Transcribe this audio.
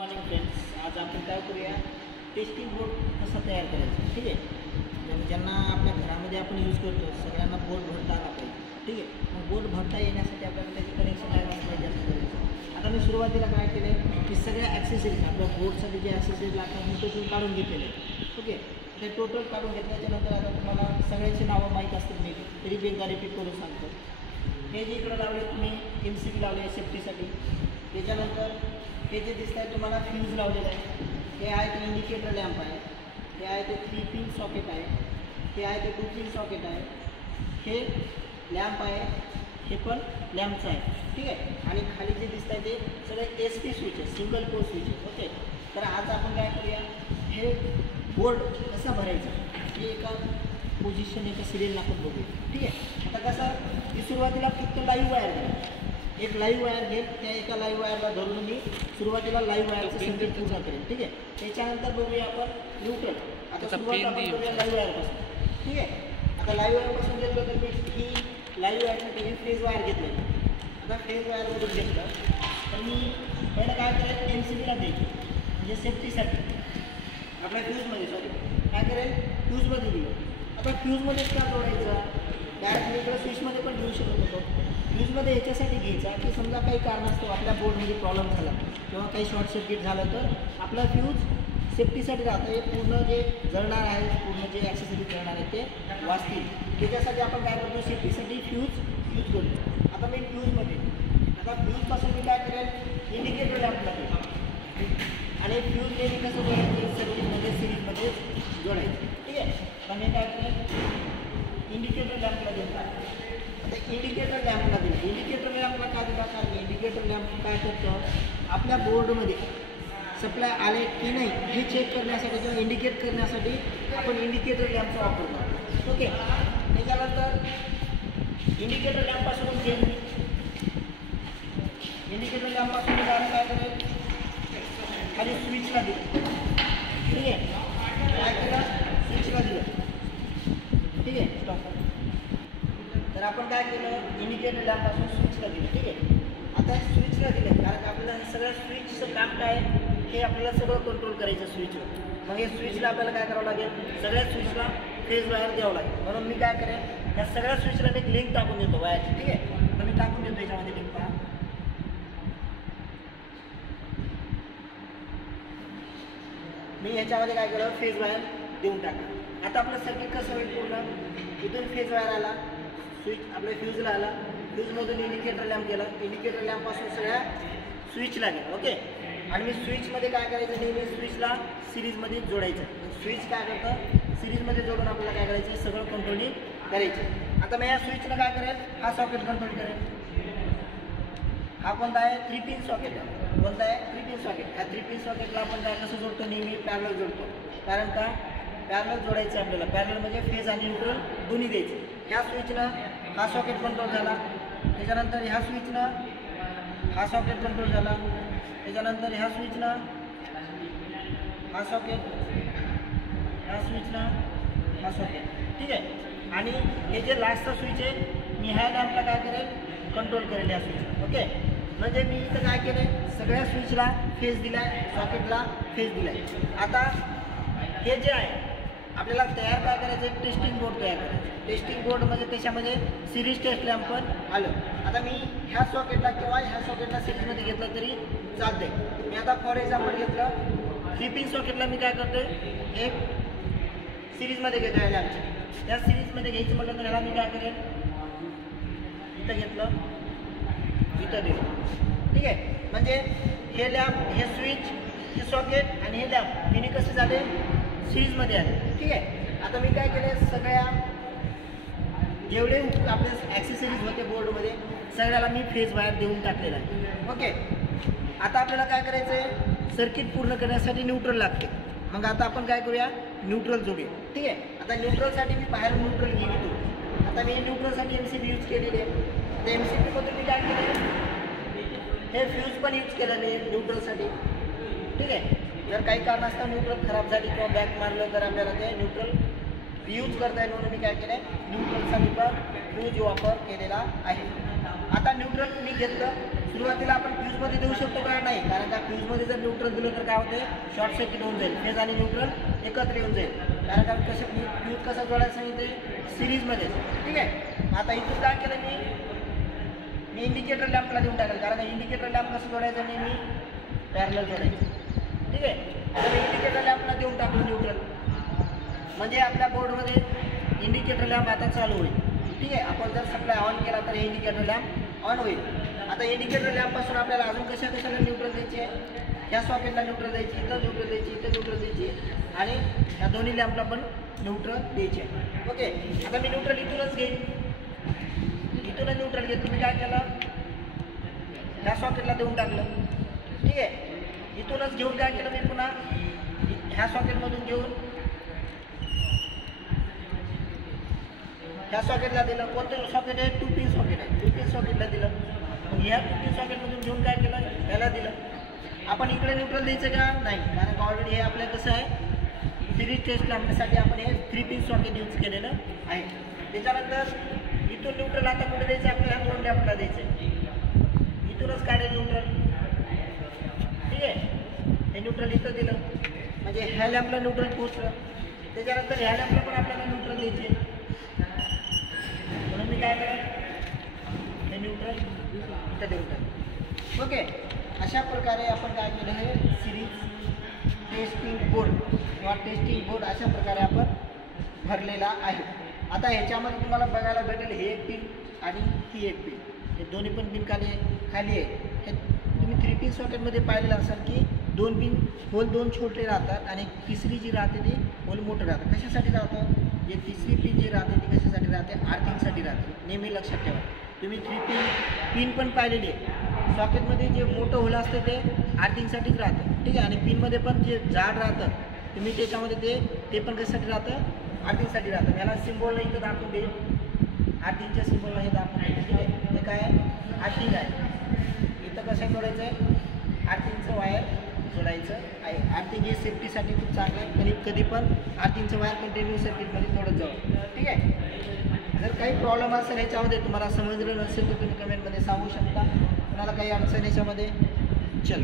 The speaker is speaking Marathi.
मॉर्निंग फ्रेंड्स, आज आपण काय करूया, टेस्टिंग बोर्ड कसा तयार करायचा. ठीक आहे. ज्यांना आपल्या घरामध्ये आपण यूज करतो सगळ्यांना बोर्ड भरता आला पाहिजे. ठीक आहे. मग बोर्ड भरता येण्यासाठी आपल्याला त्याचे कनेक्शन लावायला पाहिजे असं करायचं. आता मी सुरुवातीला काय केले की सगळ्या ॲक्सेसरीज आपल्या बोर्डसाठी जे ॲक्सेसरीज लागतात मी टोटल काढून घेतलेले. ओके. ते टोटल काढून घेतल्याच्यानंतर आता तुम्हाला सगळ्याची नावं माहीत असतील, मी तरी एकदा रिपीट करून सांगतो. हे जे इकडं लावले तुम्ही MCB लावले सेफ्टीसाठी. त्याच्यानंतर हे जे दिसत आहे तुम्हाला फ्यूज लावलेलं आहे. हे आहे ते इंडिकेटर लॅम्प आहे. हे आहे ते 3 पिन सॉकेट आहे. हे आहे ते 2 पिन सॉकेट आहे. हे लॅम्प आहे, हे पण लॅम्पचं आहे. ठीक आहे. आणि खाली जे दिसत आहे ते सगळे SP स्विच आहे, सिंगल पोल स्विच आहे. ओके. तर आज आपण काय करूया, हे बोर्ड कसा भरायचा हे एका पोझिशन एका सिरियल आपण बघूया. ठीक आहे. आता कसं मी सुरुवातीला फक्त लाईव्ह वायर घेईल, एक लाईव्ह वायर घेईल, त्या एका लाईव्ह वायरला धरून मी सुरुवातीला लाईव्ह वायरचं सिंगल पूर्ण करेल. ठीक आहे. त्याच्यानंतर बघूया आपण न्यूट्रल. आता सुरुवात आपण करूया लाईव्ह वायरपासून. ठीक आहे. आता लाईव्ह वायरपासून घेतलं तर मी ही लाईव्ह वायरसाठी मी फेज वायर घेतलेली. आता फेज वायरवरून घेतलं तर मी पहिलं काय करेल, MCBला द्यायची म्हणजे सेफ्टीसाठी आपल्या फ्यूजमध्ये, काय करेल फ्यूजमध्ये दिलं. आता फ्यूजमध्येच का जोडायचं, डायरेक्ट मी इकडे स्विचमध्ये पण घेऊ शकत होतो. फ्यूजमध्ये ह्याच्यासाठी घ्यायचा की समजा काही कारणास्तव आपल्या बोर्डमध्ये प्रॉब्लेम झाला किंवा काही शॉर्ट सर्किट झालं तर आपला फ्यूज सेफ्टीसाठी राहतं. हे पूर्ण जे जळणार आहे, पूर्ण जे ॲक्सेसरीज जळणार आहे ते वाचतील. त्याच्यासाठी आपण काय करतो, सेफ्टीसाठी फ्यूज यूज करतो. आता मी फ्यूजमध्ये, आता फ्यूजपासून मी काय करेल, इंडिकेटर लॅम्पला देईल आणि फ्यूज नेहमी कसं जोडायचं, सर्किटमध्ये सिरीजमध्ये जोडायचं. ठीक आहे. आता मी काय करेल, इंडिकेटर लॅम्पला देईल. आता इंडिकेटर लॅम्पला देईल. इंडिकेटर लॅम्पला काय दिला, कारण इंडिकेटर लॅम्प काय करतो, आपल्या बोर्डमध्ये सप्लाय आले की नाही हे चेक करण्यासाठी किंवा इंडिकेट करण्यासाठी आपण इंडिकेटर लॅम्पचा वापर करतो. ओके. त्याच्यानंतर इंडिकेटर लॅम्पपासून घेईल मी, इंडिकेटर लॅम्पपासून काय करेल, खाली स्विचला दिलं. ठीक आहे. काय केलं, स्विचला दिलं. ठीक आहे. स्टॉप. तर आपण काय केलं, इंडिकेटर लॅम्पपासून स्विचला दिलं. ठीक आहे. आता स्विचला दिलं कारण आपल्याला हे सगळं स्विचचं काम काय आहे हे आपल्याला सगळं कंट्रोल करायचं स्विचवर. मग हे स्विचला आपल्याला काय करावं लागेल, सगळ्या स्विचला फेज वायर द्यावं लागेल. म्हणून मी काय करेन, ह्या सगळ्या स्विचला एक लिंक टाकून देतो वायरची. ठीक आहे. तर मी टाकून देतो याच्यामध्ये लिंक. पहा, मी ह्याच्यामध्ये काय केलं, फेज वायर देऊन टाकलं. आता आपलं सर्किट कसं होईल, पूर्ण इथून फेज वायर आला, स्विच आपल्या फ्यूजला आला, फ्यूजमधून इंडिकेटर लॅम्प गेला, इंडिकेटर लॅम्पपासून सगळ्या स्विचला गेला. ओके. आणि मी स्विचमध्ये काय करायचं, नेहमी स्विचला सिरीजमध्ये जोडायचं. स्विच काय करतं, सिरीजमध्ये जोडून आपल्याला काय करायचं, सगळं कंट्रोलिंग करायचं. आता मी या स्विचला काय करेल, हा सॉकेट कंट्रोल करेल. हा कोणता आहे, 3 पिन सॉकेट आहे. कोणता आहे, 3 पिन सॉकेट. ह्या 3 पिन सॉकेटला आपण काय कसं जोडतो, नेहमी पॅरलल जोडतो. कारण का, पॅरलल जोडायचं आपल्याला. पॅरलल म्हणजे फेज आणि न्यूट्रल दोन्ही द्यायचे. ह्या स्विचनं हा सॉकेट कंट्रोल झाला, त्याच्यानंतर ह्या स्विचनं हा सॉकेट कंट्रोल झाला, त्याच्यानंतर ह्या स्विचनं हा सॉकेट, ह्या स्विचनं हा सॉकेट. ठीक आहे. आणि हे जे लास्टचा स्विच आहे मी ह्या लॅम्पला काय करेल, कंट्रोल करेल या स्विचला. ओके. म्हणजे मी इथं काय केलं, सगळ्या स्विचला फेज दिला आहे, सॉकेटला फेज दिला आहे. आता हे जे आहे आपल्याला तयार काय करायचं, एक टेस्टिंग बोर्ड तयार करायचं. टेस्टिंग बोर्ड म्हणजे त्याच्यामध्ये सिरीज टेस्ट लॅम्प पण आलं. आता मी ह्या सॉकेटला किंवा ह्या सॉकेटला सिरीजमध्ये घेतलं तरी चालते. मी आता फॉर एक्झाम्पल घेतलं, 3 पिन सॉकेटला मी काय करते, एक सिरीजमध्ये घेतो आहे लॅम्पची. त्या सिरीजमध्ये घ्यायचं म्हटलं तर ह्याला मी काय करेन, इथं घेतलं, इथं दिलं. ठीक आहे. म्हणजे हे लॅम्प, हे स्विच, हे सॉकेट आणि हे लॅम्प तिन्ही कसे झाले, सिरीजमध्ये आले. ठीक आहे. आता मी काय केले, सगळ्या जेवढे आपले ॲक्सेसरीज होते बोर्डमध्ये सगळ्याला मी फेज वायर देऊन टाकलेला आहे. ओके. आता आपल्याला काय करायचं आहे, सर्किट पूर्ण करण्यासाठी न्यूट्रल लागते. मग आता आपण काय करूया, न्यूट्रल जोडूया. ठीक आहे. आता न्यूट्रलसाठी मी बाहेर न्यूट्रल घेतो. आता मी न्यूट्रलसाठी MCB यूज केलेली आहे. त्या MCBमध्ये मी काय केले, हे फ्यूज पण यूज केलेले आहे न्यूट्रलसाठी. ठीक आहे. जर काही कारणास्तव न्यूट्रल खराब झाली किंवा बॅक मारलं तर आपल्याला ते न्यूट्रल यूज करता येईल. म्हणून मी काय केलं आहे, न्यूट्रलसाठी पण फ्यूज वापर केलेला आहे. आता न्यूट्रल मी घेतलं, सुरुवातीला आपण फ्यूजमध्ये देऊ शकतो का नाही, कारण का फ्यूजमध्ये जर न्यूट्रल दिलं तर काय होते, शॉर्ट सर्किट होऊन जाईल, फेज आणि न्यूट्रल एकत्र येऊन जाईल. कारण का कसं फ्यूज कसा जोडायचं सांगितले सिरीजमध्ये. ठीक आहे, आता इथून काय केलं मी इंडिकेटर लॅम्पला देऊन टाकेल, कारण इंडिकेटर लॅम्प कसं जोडायचं नेहमी पॅरलल जोडायचं. ठीक आहे, आता मी इंडिकेटर लॅम्पला देऊन टाकलं न्यूट्रल, म्हणजे आपल्या बोर्डमध्ये इंडिकेटर लॅम्प आता चालू होईल. ठीक आहे, आपण जर सप्लाय ऑन केला तर हे इंडिकेटर लॅम्प ऑन होईल. आता इंडिकेटर लॅम्पपासून आपल्याला अजून कशाला न्यूट्रल द्यायची आहे, ह्या सॉकेटला न्यूट्रल द्यायची, इथं न्यूट्रल द्यायची, इथं न्यूट्रल द्यायची आणि ह्या दोन्ही लॅम्पला पण न्यूट्रल द्यायचे. ओके, आता मी न्यूट्रल इथूनच घेईन, इथूनच न्यूट्रल घेत. तुम्ही काय केलं, ह्या सॉकेटला देऊन टाकलं. ठीक आहे, इथूनच घेऊन काय केलं मी पुन्हा ह्या सॉकेटमधून घेऊन ह्या सॉकेटला दिलं. कोणतं सॉकेट आहे, 2 पिन सॉकेट आहे, 2 पिन सॉकेटला दिलं. मग ह्या 2 पिन सॉकेटमधून घेऊन काय केलं, ह्याला दिलं. आपण इकडे न्यूट्रल द्यायचं का नाही, कारण का ऑलरेडी हे आपल्याला कसं आहे सिरीज टेस्ट लावण्यासाठी आपण हे 3 पिन सॉकेट यूज केलेलं आहे. त्याच्यानंतर इथून न्यूट्रल आता कुठे द्यायचं, आपल्याला 2 लॅम्पला द्यायचं. इथूनच काढेल न्यूट्रल. ठीक आहे, हे न्यूट्रल इथं दिलं म्हणजे ह्या लॅम्पला न्यूट्रल पोहोचलं. त्याच्यानंतर ह्या लॅम्पला पण आपल्याला न्यूट्रल द्यायचे, म्हणून मी काय करेन हे न्यूट्रल इथं देऊन टाकेल. ओके, अशा प्रकारे आपण काय केलं, हे सिरीज टेस्टिंग बोर्ड किंवा टेस्टिंग बोर्ड अशा प्रकारे आपण भरलेला आहे. आता ह्याच्यामध्ये तुम्हाला बघायला भेटेल हे एक पिन आणि ही एक पिन, हे दोन्ही पण पिन खाली आहे. हे तुम्ही 3 पिन सॉकेटमध्ये पाहिलेलं असाल की 2 पिन होल 2 छोटे राहतात आणि तिसरी जी राहते ती होल मोठं राहतं. कशासाठी राहतं, जे तिसरी पिन जी राहते ती कशासाठी राहते, आर्थिंगसाठी राहते. नेहमी लक्षात ठेवा, तुम्ही 3 पिन पण पाहिलेली आहे. सॉकेटमध्ये जे मोठं होल असतं ते आर्थिंगसाठीच राहतं. ठीक आहे, आणि पिनमध्ये पण जे जाड राहतं तुम्ही त्याच्यामध्ये ते पण कशासाठी राहतं, आर्थिंगसाठी राहतं. याला सिम्बॉलला इथं दाखवून देईल, आर्थिंगच्या सिम्बॉलला हे दाखवून देईल. ठीक आहे, हे काय आहे, आर्थिंग आहे. इथं कसं जोडायचं आहे, आर्थिंगचं वायर जोडायचं आहे. आर्थिंग हे सेफ्टीसाठी खूप चांगलं आहे. कधी पण आर्थिंगचं वायर कंटिन्यू सर्किटमध्ये जोडत जाऊ. ठीक आहे, जर काही प्रॉब्लेम असेल ह्याच्यामध्ये, तुम्हाला समजलं नसेल तर तुम्ही कमेंटमध्ये सांगू शकता. कोणाला काही अडचण याच्यामध्ये चल.